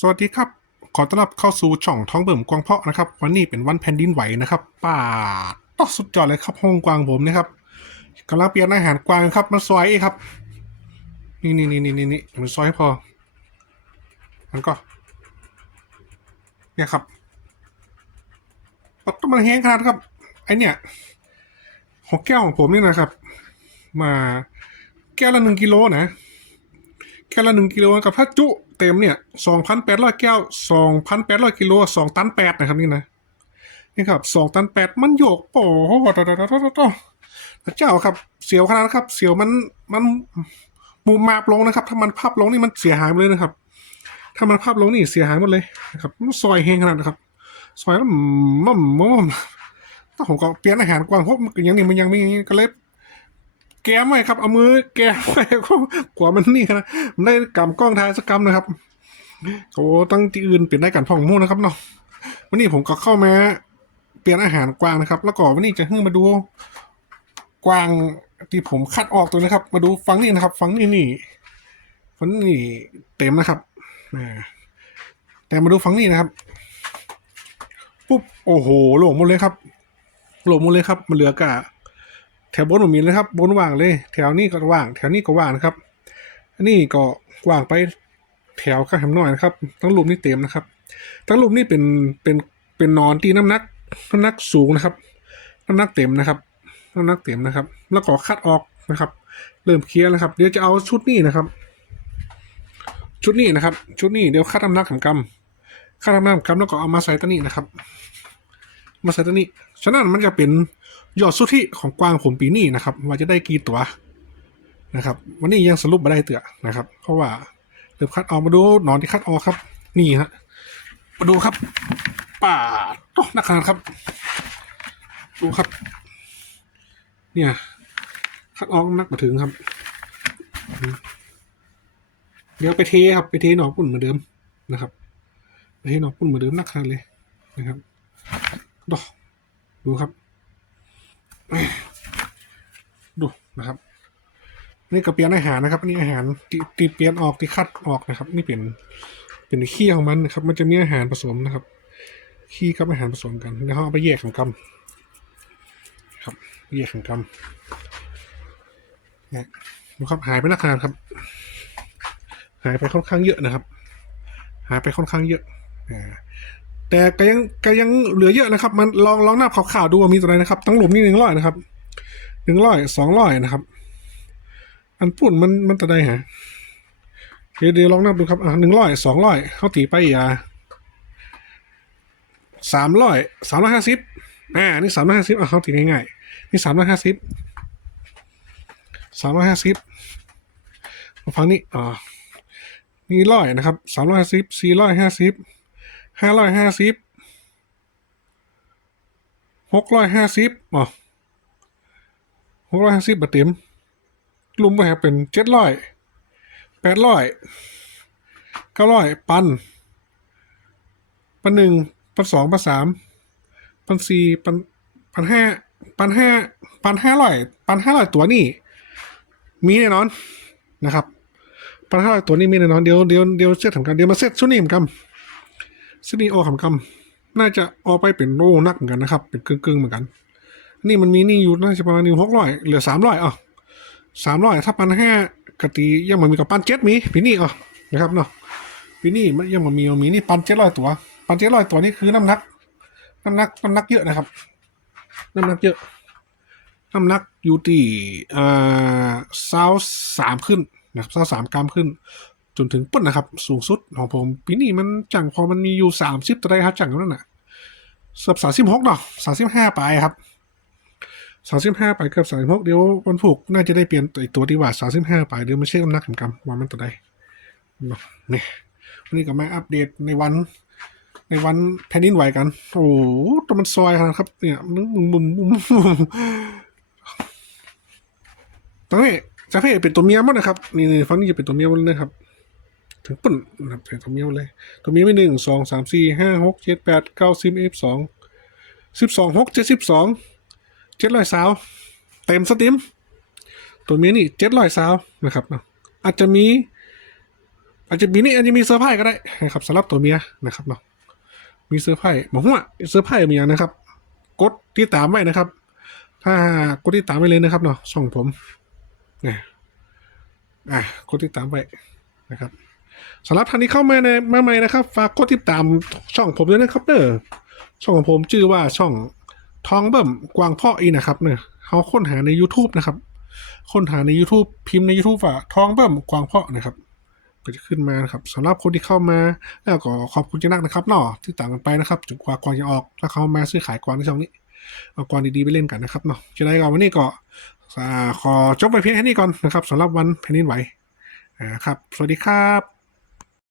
สวัสดีครับ ขอต้อนรับเข้าสู่ช่องท้องเบิ่มกวางเพาะนะครับ วันนี้เป็นวันแผ่นดินไหวนะครับ ป่าต้องสุดยอดเลยครับห้องกวางผมนะครับกำลังเปลี่ยนอาหารกวางครับมันซอยครับ นี่นี่นี่นี่นี่นี่มันซอยให้พอ มันก็ เนี่ยครับปัดต้องมันแห้งขนาดครับ ไอเนี่ยหกแก้วของผมนี่นะครับ มาแก้วละหนึ่งกิโลนะแค่ละหนึ่งกิโลกับถ้าจุ เต็มเนี่ยสองพันแปดร้อยแก้วสองพันแปดร้อยกิโลสองตันแปดนะครับนี่นะนี่ครับสองตันแปดมันโยกโอ้โหตอตอตอตอตอเจ้าครับ เสียวขนาดครับ เสียวมันมันมุมมาบลงนะครับ ถ้ามันพับลงนี่มันเสียหายหมดเลยนะครับ ถ้ามันพับลงนี่เสียหายหมดเลยนะครับมันซอยเฮงขนาดนะครับซอยแล้วมั่มมั่มถ้าผมก็เปลี่ยนอาหารกวางพราะมันอย่างนี้มันยังไม่ก็เลย แกมไว้ครับ เอามือแก้มไว้ก็กว่ามันนี่นะมันได้กำกล้องถ่ายสักกำนะครับโอ้ตั้งที่อื่นเปลี่ยนได้กันพ่องมู่นะครับเนาะวันนี้ผมก็เข้ามาเปลี่ยนอาหารกวางนะครับ แล้วก็วันนี้จะให้มาดู กวางที่ผมคัดออกตัวนะครับ มาดูฟังนี่นะครับ ฟังนี่นี่ฟังนี่เต็มนะครับแต่มาดูฟังนี่นะครับปุ๊บโอ้โหหลงหมดเลยครับหลงหมดเลยครับ มันเหลือกะ วบนผมมีเลยครับ บนว่างเลย แถวนี้ก็ว่าง แถวนี้ก็ว่างนะครับ อันนี้ก็ว่างไปแถวข้างแถมหน่อยนะครับ ทั้งรูปนี่เต็มนะครับ ทั้งรูปนี่เป็นเป็นเป็นนอนที่น้ำหนักน้ำหนักสูงนะครับ น้ำหนักเต็มนะครับน้ำหนักเต็มนะครับ แล้วก็คัดออกนะครับ เริ่มเคลียร์แล้วครับ เดี๋ยวจะเอาชุดนี้นะครับ ชุดนี้นะครับ ชุดนี้เดี๋ยวคัดน้ำหนักขำกำคัดน้ำหนักขำกำแล้วก็เอามาใส่ตัวนี้นะครับ มาใส่ตัวนี้ ฉะนั้นมันจะเป็น ยอดสุทธิของกวางผมปีนี้นะครับ ว่าจะได้กี่ตัวนะครับ วันนี้ยังสรุปไม่ได้เตือนะครับ เพราะว่าเริ่มคัดออกมาดูนอนที่คัดออกครับ นี่ฮะมาดูครับ ป่าต้นักขนาดครับ ดูครับ เนี่ย คัดออกนักมาถึงครับ เดี๋ยวไปเทครับ ไปเทหนองปุ่นเหมือนเดิมนะครับไปเทหนองปุ่นเหมือนเดิมนักขนาดเลยนะครับดอกดูครับ ดูนะครับ นี่ก็เปลี่ยนอาหารนะครับ นี่อาหารที่ที่เปลี่ยนออกที่คัดออกนะครับ นี่เป็นเป็นขี้ของมันนะครับ มันจะมีอาหารผสมนะครับ ขี้กับอาหารผสมกันแล้วเขาเอาไปแยกขังกำครับ แยกขังกำเนี่ยครับหายไปนักขนาครับ หายไปค่อนข้างเยอะนะครับ หายไปค่อนข้างเยอะอ่า แต่ก็ยังก็ยังเหลือเยอะนะครับ มันลองลองหนับข่าวๆดูว่ามีตัวไหนนะครับตั้งหลุมนี่หนึ่งร้อยนะครับหนึ่งร้อยสองร้อยนะครับ อันปุ่นมันมันตัวใดฮะเดี๋ยวเดียวลองนับดูครับอะหนึ่งร้อยสองร้อยเข้าตีไปอะสามร้อยสามร้อยห้าสิบอ่านี่สามร้อยห้าสิบอะเข้าตีง่ายๆนี่สามร้อยห้าสิบสามร้อยห้าสิบมาฟังนี่อ่านี่ร้อยนะครับสามร้อยห้าสิบสี่ร้อยห้าสิบ ห้าร้อยห้าสิบหกร้อยห้าสิบอ๋อหกร้อยห้าสิบบาทเต็มรวมไปครับเป็นเจ็ดร้อยแปดร้อยเก้าร้อยปัน ปันหนึ่งปันสองปันสามปันสี่ปันปันห้าปันห้าปันห้าร้อยปันห้าร้อยตัวนี่มีแน่นอนนะครับปันห้าร้อยตัวนี้มีแน่นอนเดี๋ยวเดี๋ยวเดี๋ยวเซตทำกันเดี๋ยวมาเซตชุดนี้เหมือนกัน ซึ่งนี่โอคำคำน่าจะออกไปเป็นโอ้นักเหมือนกันนะครับ เป็นกึ่งๆเหมือนกัน นี่มันมีนี่อยู่น่าจะประมาณนิวหกร้อยเหลือสามร้อยอะสามร้อยถ้าปันห้ากตียังมันมีกับปันเจ็ดมีปีนี้อะนะครับเนาะปีนี้มันยังมันมีมีนี่ปันเจ็ดร้อยตัว ปันเจ็ดร้อยตัวนี่คือน้ำหนักน้ำหนักน้ำหนักเยอะนะครับ น้ำหนักเยอะน้ำหนักอยู่ที่อ่าเศร้าสามขึ้นนะครับเศร้าสามกรัมขึ้น จนถึงปุ่นนะครับ สูงสุดของผมปีนี้มันจังพอมันมีอยู่สามสิบตัวได้ครับจังนั่นน่ะเกือบสามสิบหกเนาะสามสิบห้าไปครับสามสิบห้าไปเกือบสามสิบหกเดี๋ยววันผูกน่าจะได้เปลี่ยนตัวตัวดีกว่าสามสิบห้าไปเดี๋ยวมาเช็คน้ำหนักของกำว่ามันตัวใดเนาะนี่วันนี้ก็มาอัปเดตในวัน ในวันแผ่นดินไหวกัน โอ้โหตัวมันซอยขนาดครับ เนี่ยมึงมึงมึงมึงตอนนี้จะเพ่เป็นตัวเมียหมดนะครับ นี่ฟังนี่จะเป็นตัวเมียหมดเลยครับ ถึงปุ่นนะครับใส่ตัวเมียวเลยตัวเมียวไม่หนึ่งสองสามสี่ห้าหกเจ็ดแปดเก้าสิบเอฟสองสิบสองหกเจ็ดสิบสองเจ็ดร้อยสาวเต็มสติมตัวเมียนี่เจ็ดร้อยสาวนะครับเนาะอาจจะมี อาจจะมีนี่อาจจะมีเซอร์ไพรส์ก็ได้นะครับสำหรับตัวเมียนะครับเนาะมีเซอร์ไพรส์บอกว่าเซอร์ไพรส์มีอย่างนะครับ กดติดตามไว้นะครับ ถ้ากดติดตามไว้เลยนะครับเนาะช่องผมเนี่ยอะกดติดตามไว้นะครับ สำหรับท่านที่เข้ามาในมาใหม่นะครับ ฝากกดติดตามช่องผมด้วยนะครับเด้อช่องของผมชื่อว่าช่องทองเบิ่มกวางพ่ออีนะครับเนี่ยเขาค้นหาใน YouTube นะครับ ค้นหาใน YouTube พิมพ์ใน YouTube ว่าทองเบิ่มกวางพ่อนะครับ ก็จะขึ้นมานะครับสำหรับคนที่เข้ามา แล้วก็ขอบคุณจังนักนะครับเนาะที่ตามกันไปนะครับจนกว่ากวางจะออก แล้วเขามาซื้อขายกวางในช่องนี้เอากวางดีๆไปเล่นกันนะครับเนาะจะได้ก็วันนี้ก็ขอจบไปเพียงแค่นี้ก่อนนะครับสำหรับวันแผ่นดินไหวอ่าครับ สวัสดีครับ